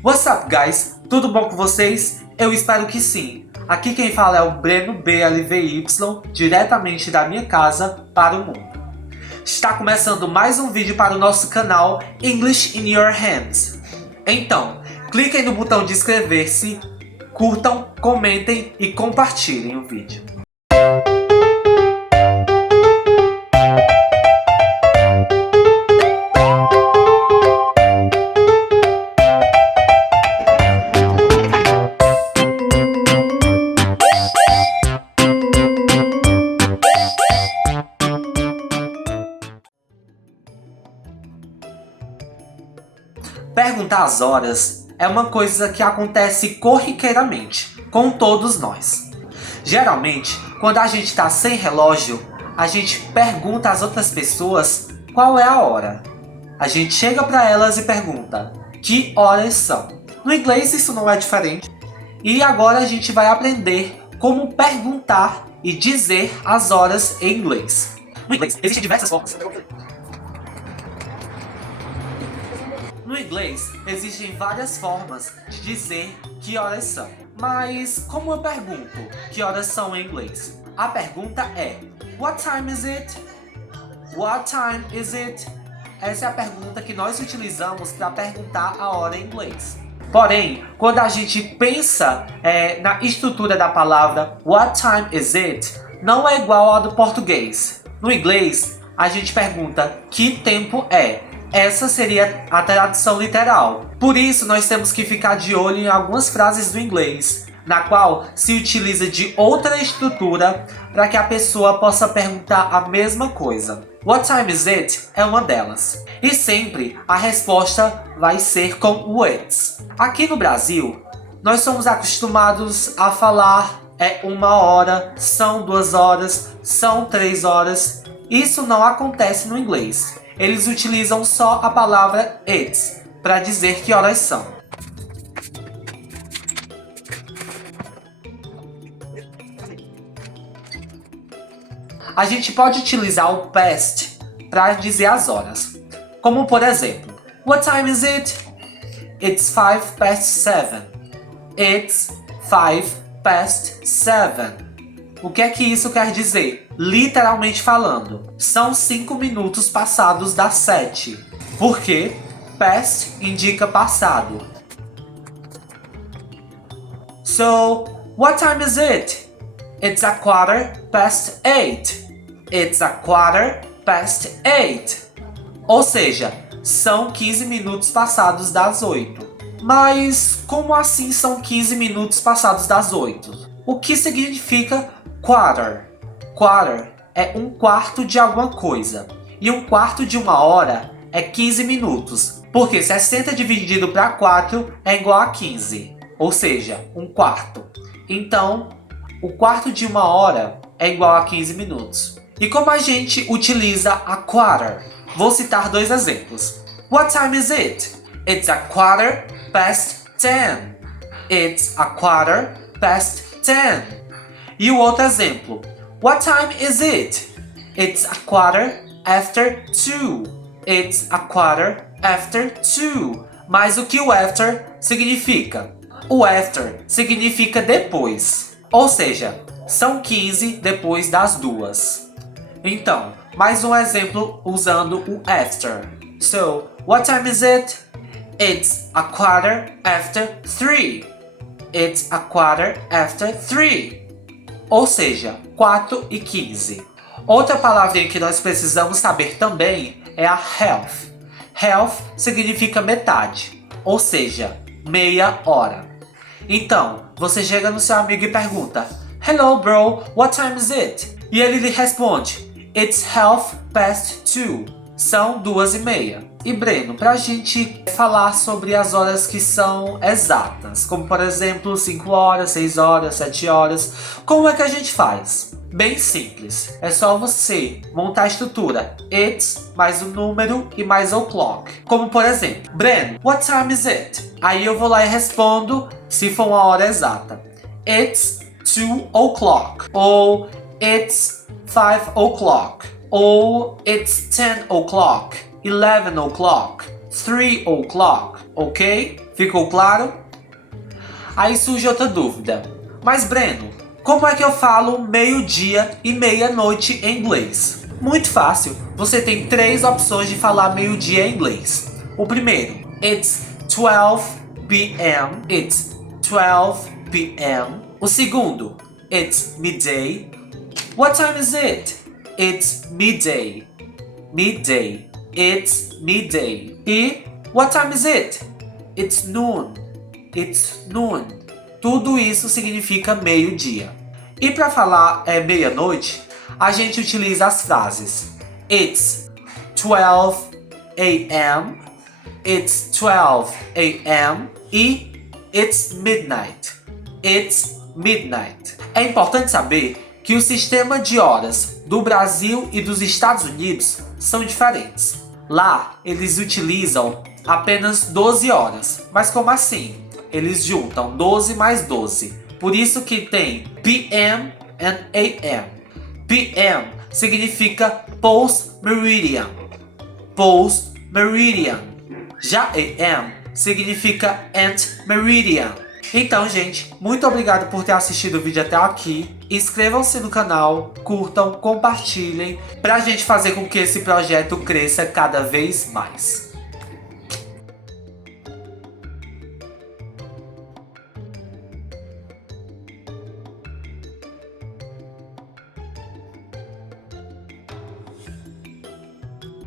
What's up, guys? Tudo bom com vocês? Eu espero que sim. Aqui quem fala é o Breno BLVY, diretamente da minha casa para o mundo. Está começando mais um vídeo para o nosso canal English in Your Hands. Então, cliquem no botão de inscrever-se, curtam, comentem e compartilhem o vídeo. Perguntar as horas é uma coisa que acontece corriqueiramente com todos nós. Geralmente, quando a gente está sem relógio, a gente pergunta às outras pessoas qual é a hora. A gente chega para elas e pergunta que horas são. No inglês isso não é diferente. E agora a gente vai aprender como perguntar e dizer as horas em inglês. No inglês existem diversas formas. No inglês, existem várias formas de dizer que horas são. Mas como eu pergunto que horas são em inglês? A pergunta é: What time is it? What time is it? Essa é a pergunta que nós utilizamos para perguntar a hora em inglês. Porém, quando a gente pensa na estrutura da palavra What time is it? Não é igual ao do português. No inglês, a gente pergunta que tempo é. Essa seria a tradução literal. Por isso, nós temos que ficar de olho em algumas frases do inglês, na qual se utiliza de outra estrutura para que a pessoa possa perguntar a mesma coisa. What time is it? É uma delas. E sempre a resposta vai ser com o it's. Aqui no Brasil, nós somos acostumados a falar é 1 hora, são 2 horas, são 3 horas. Isso não acontece no inglês. Eles utilizam só a palavra it's para dizer que horas são. A gente pode utilizar o past para dizer as horas. Como por exemplo, What time is it? It's 7:05. It's 7:05. O que é que isso quer dizer? Literalmente falando, são 5 minutos passados das 7. Porque past indica passado. So, what time is it? It's 8:15. It's 8:15. Ou seja, são 15 minutos passados das 8. Mas como assim são 15 minutos passados das 8? O que significa quarter? Quarter é 1/4 de alguma coisa. E 1/4 de 1 hora é 15 minutos. Porque 60 dividido para 4 é igual a 15. Ou seja, 1/4. Então, o quarto de 1 hora é igual a 15 minutos. E como a gente utiliza a quarter? Vou citar 2 exemplos. What time is it? It's 10:15. It's 10:15. E o outro exemplo. What time is it? It's 2:15. It's 2:15. Mas o que o after significa? O after significa depois. Ou seja, são 15 depois das 2. Então, mais um exemplo usando o after. So, what time is it? It's 3:15. It's 3:15. Ou seja, 4:15. Outra palavrinha que nós precisamos saber também é a half. Half significa metade, ou seja, meia hora. Então, você chega no seu amigo e pergunta: Hello bro, what time is it? E ele lhe responde: It's 2:30. São 2:30. E Breno, pra gente falar sobre as horas que são exatas, como por exemplo 5 horas, 6 horas, 7 horas, como é que a gente faz? Bem simples, é só você montar a estrutura it's mais o número e mais o clock. Como por exemplo, Breno, what time is it? Aí eu vou lá e respondo se for uma hora exata. It's 2 o'clock. Ou it's 5 o'clock. Ou it's 10 o'clock. 11 o'clock, 3 o'clock, ok? Ficou claro? Aí surge outra dúvida. Mas Breno, como é que eu falo meio-dia e meia-noite em inglês? Muito fácil. Você tem 3 opções de falar meio-dia em inglês. O primeiro, it's 12 p.m. It's 12 p.m. O segundo, it's midday. What time is it? It's midday. Midday. It's midday. E what time is it? It's noon. It's noon. Tudo isso significa meio-dia. E para falar meia-noite, a gente utiliza as frases It's 12 a.m. It's 12 a.m. e It's midnight. It's midnight. É importante saber que o sistema de horas do Brasil e dos Estados Unidos são diferentes. Lá, eles utilizam apenas 12 horas. Mas como assim? Eles juntam 12 mais 12. Por isso que tem PM and AM. PM significa post-meridian. Post-meridian. Já AM significa ant-meridian. Então, gente, muito obrigado por ter assistido o vídeo até aqui. Inscrevam-se no canal, curtam, compartilhem, pra gente fazer com que esse projeto cresça cada vez mais.